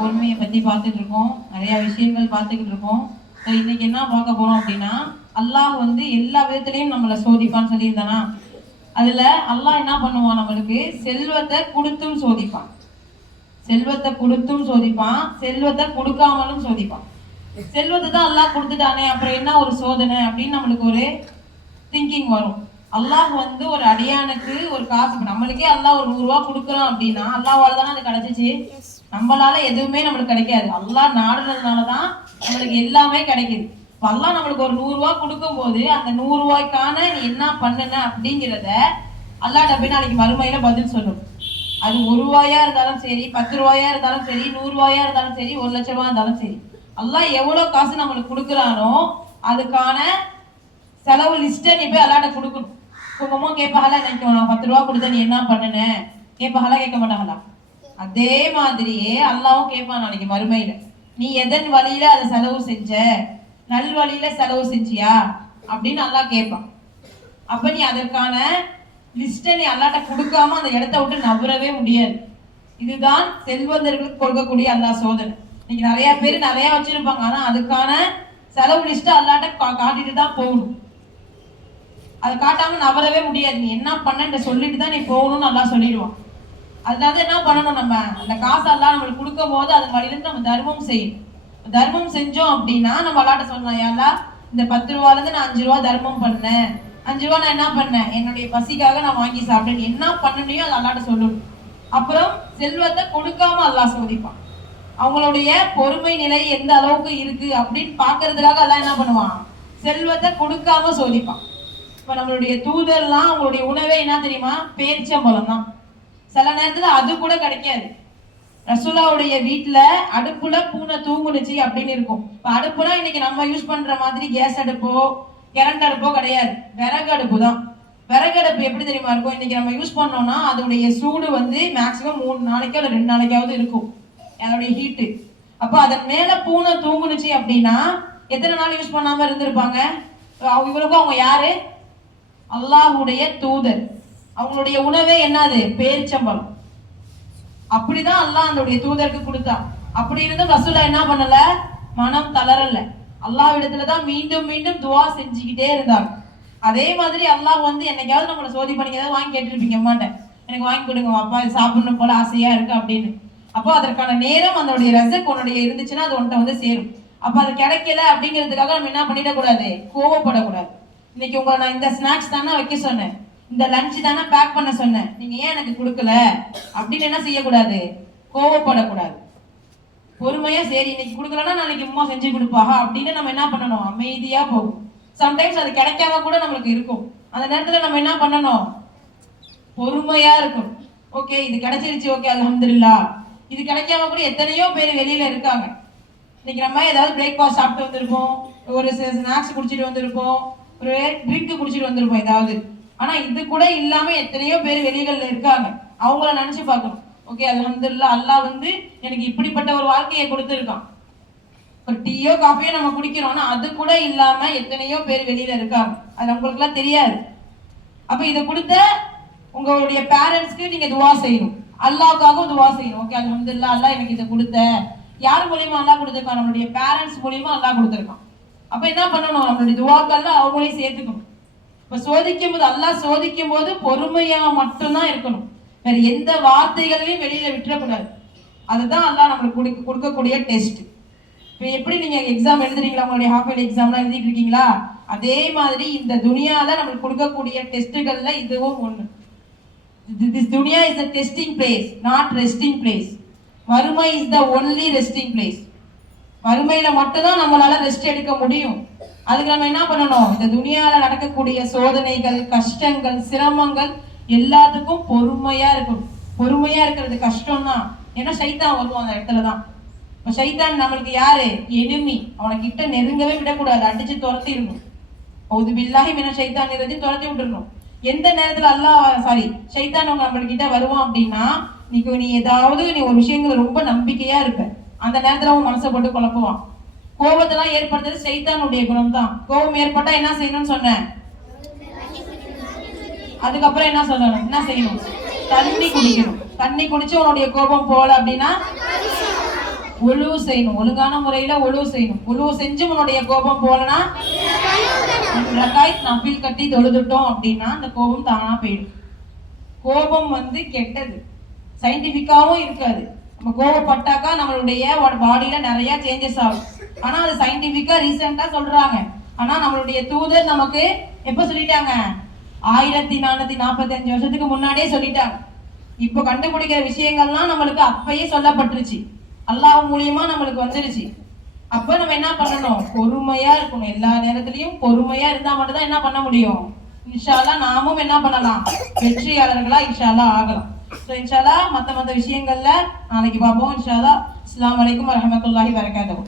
பொறுமையை பத்தி பார்த்துட்டு இருக்கோம். நிறைய விஷயங்கள் பார்த்துக்கிட்டு இருக்கோம். இன்னைக்கு என்ன பார்க்க போறோம் அப்படின்னா, அல்லாஹ் வந்து எல்லா விதத்திலையும் நம்மளை சோதிப்பான்னு சொல்லியிருந்தானா, அதுல அல்லாஹ் என்ன பண்ணுவான், நம்மளுக்கு செல்வத்தை கொடுத்தும் சோதிப்பான், செல்வத்தை கொடுத்தும் சோதிப்பான், செல்வத்தை கொடுக்காமலும் சோதிப்பான். செல்வத்தை தான் அல்லாஹ் கொடுத்துட்டானே, அப்புறம் என்ன ஒரு சோதனை அப்படின்னு நம்மளுக்கு ஒரு திங்கிங் வரும். அல்லாஹ் வந்து ஒரு அடியானுக்கு ஒரு காசு, நம்மளுக்கே அல்லாஹ் ஒரு 100 ரூபா கொடுக்குறான் அப்படின்னா அல்லாஹ்வால தானே அது கிடைச்சிச்சு. நம்மளால எதுவுமே நம்மளுக்கு கிடைக்காது, அல்லாஹ் நாடுனதுனாலதான் நம்மளுக்கு எல்லாமே கிடைக்குது. அல்லாஹ் நம்மளுக்கு ஒரு 100 ரூபா கொடுக்கும் போது அந்த 100 ரூபாய்க்கான நீ என்ன பண்ணுன அப்படிங்கிறத அல்லாஹ் டப்பே நாளைக்கு மறுமையில பதில் சொல்லும். அது 1 ரூபாயா இருந்தாலும் சரி, 10 ரூபாயா இருந்தாலும் சரி, 100 ரூபாயா இருந்தாலும் சரி, 1 லட்சம் ரூபாய் இருந்தாலும் சரி, அல்லாஹ் எவ்வளவு காசு நம்மளுக்கு கொடுக்குறானோ அதுக்கான செலவு லிஸ்ட்டை நீ போய் அல்லாட்ட கொடுக்கணும். குடும்பமும் கேட்பாங்களா, எனக்கு 10 ரூபா கொடுத்த நீ என்ன பண்ணுன கேட்பாங்களா, கேட்க மாட்டாங்களா? அதே மாதிரியே அல்லாவும் கேட்பான் நாளைக்கு மறுமையில, நீ எதன் வழியில அதை செலவு செஞ்ச, நல் வழியில செலவு செஞ்சியா அப்படின்னு அல்லாஹ் கேட்பான். அப்ப நீ அதற்கான லிஸ்ட்டை நீ அல்லாட்ட கொடுக்காம அந்த இடத்த விட்டு நவரவே முடியாது. இதுதான் செல்வந்தர்களுக்கு கொடுக்கக்கூடிய அல்லாஹ் சோதனை. இன்னைக்கு நிறைய பேர் நிறைய வச்சிருப்பாங்க, ஆனா அதுக்கான செலவு லிஸ்ட்டை அல்லாட்ட காட்டிட்டு தான் போகணும். அதை காட்டாம நவரவே முடியாது. நீ என்ன பண்ண சொல்லிட்டு தான் நீ போகணும்னு நல்லா சொல்லிடுவான். அதனால என்ன பண்ணணும், நம்ம அந்த காசு எல்லாம் நம்மளுக்கு கொடுக்கும் போது அதன் வழியிலிருந்து நம்ம தர்மம் செய்யணும். தர்மம் செஞ்சோம் அப்படின்னா நம்ம அல்லாட்ட சொல்லலாம், யாரா இந்த 10 ரூபால இருந்து நான் 5 ரூபா தர்மம் பண்ணேன், 5 ரூபா நான் என்ன பண்ணேன், என்னுடைய பசிக்காக நான் வாங்கி சாப்பிட்டேன், என்ன பண்ணனையோ அதை அல்லாட்ட சொல்லணும். அப்புறம் செல்வத்தை கொடுக்காம அல்லாஹ் சோதிப்பான். அவங்களுடைய பொறுமை நிலை எந்த அளவுக்கு இருக்கு அப்படின்னு பாக்குறதுக்காக எல்லாம் என்ன பண்ணுவான், செல்வத்தை கொடுக்காம சோதிப்பான். இப்ப நம்மளுடைய தூதர்லாம் அவங்களுடைய உணவே என்ன தெரியுமா, பேரிச்சம்பழம் தான். சில நேரத்துல அது கூட கிடைக்காது. ரசூலாவுடைய வீட்டுல அடுப்புல பூனை தூங்குனுச்சு அப்படின்னு இருக்கும். இப்ப அடுப்புனா இன்னைக்கு நம்ம யூஸ் பண்ற மாதிரி கேஸ் அடுப்போ கரண்ட் அடுப்போ கிடையாது, விறகு அடுப்பு தான். விறகு அடுப்பு எப்படி தெரியுமா இருக்கும், இன்னைக்கு நம்ம யூஸ் பண்ணோம்னா அதோடைய சூடு வந்து மேக்சிமம் 3 நாளைக்கோ இல்லை 2 நாளைக்காவது இருக்கும் அதோடைய ஹீட்டு. அப்போ அதன் மேல பூனை தூங்குனுச்சு அப்படின்னா எத்தனை நாள் யூஸ் பண்ணாம இருந்திருப்பாங்க. இவங்களுக்கும் அவங்க யாரு, அல்லாஹ்வுடைய தூதர். அவங்களுடைய உணவே என்னது, பேரிச்சம்பழம். அப்படிதான் அல்லாஹ் அந்த தூதருக்கு கொடுத்தான். அப்படி இருந்தும் ரசூலா என்ன பண்ணல, மனம் தளரல, அல்லாஹ் இடத்துலதான் மீண்டும் மீண்டும் துவா செஞ்சுக்கிட்டே இருந்தாங்க. அதே மாதிரி அல்லாஹ் வந்து என்னைக்காவது நம்மளை சோதி பண்ணி ஏதாவது வாங்கி கேட்டுருப்பீங்க, அம்மாட்ட எனக்கு வாங்கி கொடுங்க அப்பா, இது சாப்பிடணும் போல ஆசையா இருக்கு அப்படின்னு. அப்போ அதற்கான நேரம் அதனுடைய ரசக் உன்னுடைய இருந்துச்சுன்னா அது உன்கிட்ட வந்து சேரும். அப்ப அது கிடைக்கல அப்படிங்கிறதுக்காக நம்ம என்ன பண்ணிடக்கூடாது, கோவப்படக்கூடாது. இன்னைக்கு உங்களை நான் இந்த ஸ்நாக்ஸ் தானே வைக்க சொன்னேன், இந்த லஞ்ச் தானே பேக் பண்ண சொன்னேன், நீங்க ஏன் எனக்கு கொடுக்கல அப்படின்னு என்ன செய்யக்கூடாது, கோவப்படக்கூடாது. பொறுமையா சரி இன்னைக்கு கொடுக்கலன்னா நாளைக்கு அம்மா செஞ்சு கொடுப்பாங்க அப்படின்னு நம்ம என்ன பண்ணணும், அமைதியா போகும். சம்டைம்ஸ் அது கிடைக்காம கூட நம்மளுக்கு இருக்கும். அந்த நேரத்துல நம்ம என்ன பண்ணணும், பொறுமையா இருக்கும். ஓகே இது கிடைச்சிருச்சு, ஓகே அல்ஹம்துலில்லாஹ். இது கிடைக்காம கூட எத்தனையோ பேர் வெளியில இருக்காங்க. இன்னைக்கு நம்ம ஏதாவது பிரேக்ஃபாஸ்ட் சாப்பிட்டு வந்திருப்போம், ஒரு ஸ்நாக்ஸ் குடிச்சிட்டு வந்திருப்போம், ஒரு ட்ரிங்க் குடிச்சிட்டு வந்திருப்போம் ஏதாவது. ஆனா இது கூட இல்லாம எத்தனையோ பேர் வெளிகள்ல இருக்காங்க. அவங்கள நினைச்சு பார்க்கணும். ஓகே அல்ஹம்துலில்லாஹ், அல்லாஹ் வந்து எனக்கு இப்படிப்பட்ட ஒரு வாழ்க்கையை கொடுத்துருக்கான். ஒரு டீயோ காஃபியோ நம்ம குடிக்கிறோம்னா அது கூட இல்லாம எத்தனையோ பேர் வெளியில இருக்காங்க, அது உங்களுக்கு எல்லாம் தெரியாது. அப்ப இதை கொடுத்த உங்களுடைய பேரண்ட்ஸ்க்கு நீங்க துவா செய்யணும், அல்லாஹ்க்காகவும் துவா செய்யணும். ஓகே அல்ஹம்துலில்லாஹ், அல்லாஹ் எனக்கு இதை கொடுத்த, யார் மூலியமா அல்லாஹ் கொடுத்துருக்கான், நம்மளுடைய பேரண்ட்ஸ் மூலியமா அல்லாஹ் கொடுத்துருக்கான். அப்ப என்ன பண்ணணும், நம்மளுடைய துவாக்கள்ல அவங்களையும் சேர்த்துக்கணும். இப்ப சோதிக்கும் போது, அல்லாஹ் சோதிக்கும் போது பொறுமையா மட்டும்தான் இருக்கணும், வேற எந்த வார்த்தைகளையும் வெளியில விட்டுறக்கூடாது. அதுதான் அல்லாஹ் நம்மளுக்கு கொடுக்கக்கூடிய டெஸ்ட். இப்போ எப்படி நீங்க எக்ஸாம் எழுதுறீங்களா, உங்களுடைய ஹாஃப் இயர்லி எக்ஸாம்லாம் எழுதிட்டு இருக்கீங்களா, அதே மாதிரி இந்த துனியால நம்மளுக்கு கொடுக்கக்கூடிய டெஸ்ட்டுகள்ல இதுவும் ஒண்ணு. This dunya is the testing place, not resting place. மறுமை is the only resting place. மறுமையில மட்டும்தான் நம்மளால ரெஸ்ட் எடுக்க முடியும். அதுக்கு நம்ம என்ன பண்ணணும், இந்த துனியால நடக்கக்கூடிய சோதனைகள், கஷ்டங்கள், சிரமங்கள் எல்லாத்துக்கும் பொறுமையா இருக்கணும். பொறுமையா இருக்கிறது கஷ்டம் தான், ஏன்னா சைத்தான் வருவான் அந்த இடத்துலதான். இப்ப சைத்தான் நம்மளுக்கு யாரு, எனிமி. அவனை கிட்ட நெருங்கவே விடக்கூடாது, அடிச்சு துரத்திடணும். அவுது பில்லாஹி மின ஷைத்தான் இருந்து துரத்தி விட்டுறணும். எந்த நேரத்துல சைத்தான் நம்மள்கிட்ட வருவான் அப்படின்னா, நீ ஏதாவது ஒரு விஷயங்களை ரொம்ப நம்பிக்கையா இருப்ப, அந்த நேரத்துல அவன் மனசை போட்டு குழப்புவான். கோபத்தெல்லாம் ஏற்படுத்துறது சைத்தானுடைய குணம் தான். கோபம் ஏற்பட்டா என்ன செய்யணும்னு சொன்னேன், அதுக்கப்புறம் என்ன சொல்லணும், என்ன செய்யணும், தண்ணி குடிக்கணும். தண்ணி குடிச்சு உன்னுடைய கோபம் போல அப்படின்னா ஒழுவு செய்யணும், ஒழுங்கான முறையில ஒழுவு செய்யணும். ஒழுவு செஞ்சு உன்னுடைய கோபம் போலனா ரக்காயத் நஃபில் கட்டி தொழுதுட்டோம் அப்படின்னா அந்த கோபம் தானா போயிடும். கோபம் வந்து கெட்டது, சயின்டிபிக்காவும் இருக்காது. நம்ம கோபப்பட்டாக்கா நம்மளுடைய பாடியில நிறைய சேஞ்சஸ் ஆகும். ஆனா அது சயின்டிபிக்கா ரீசெண்டா சொல்றாங்க. ஆனா நம்மளுடைய தூதர் நமக்கு எப்ப சொல்லிட்டாங்க? 1445 வருஷத்துக்கு முன்னாடியே சொல்லிட்டாங்க. இப்போ கண்டுபிடிக்கிற விஷயங்கள்லாம் நம்மளுக்கு அப்பயே சொல்லப்பட்டுருச்சு, அல்லாஹ் மூலியமா நம்மளுக்கு வந்துருச்சு. அப்ப நம்ம என்ன பண்ணணும்? பொறுமையா இருக்கணும். எல்லா நேரத்திலையும் பொறுமையா இருந்தா மட்டும் தான் என்ன பண்ண முடியும். இன்ஷா அல்லாஹ் நாமும் என்ன பண்ணலாம்? வெற்றியாளர்களா இன்ஷா அல்லாஹ் ஆகலாம். ஸோ இன்ஷா அல்லாஹ் மற்ற விஷயங்கள்ல நாளைக்கு பார்ப்போம் இன்ஷா அல்லாஹ். அஸ்ஸலாமு அலைக்கும் வரஹ்மத்துல்லாஹி வபரகாத்துஹு.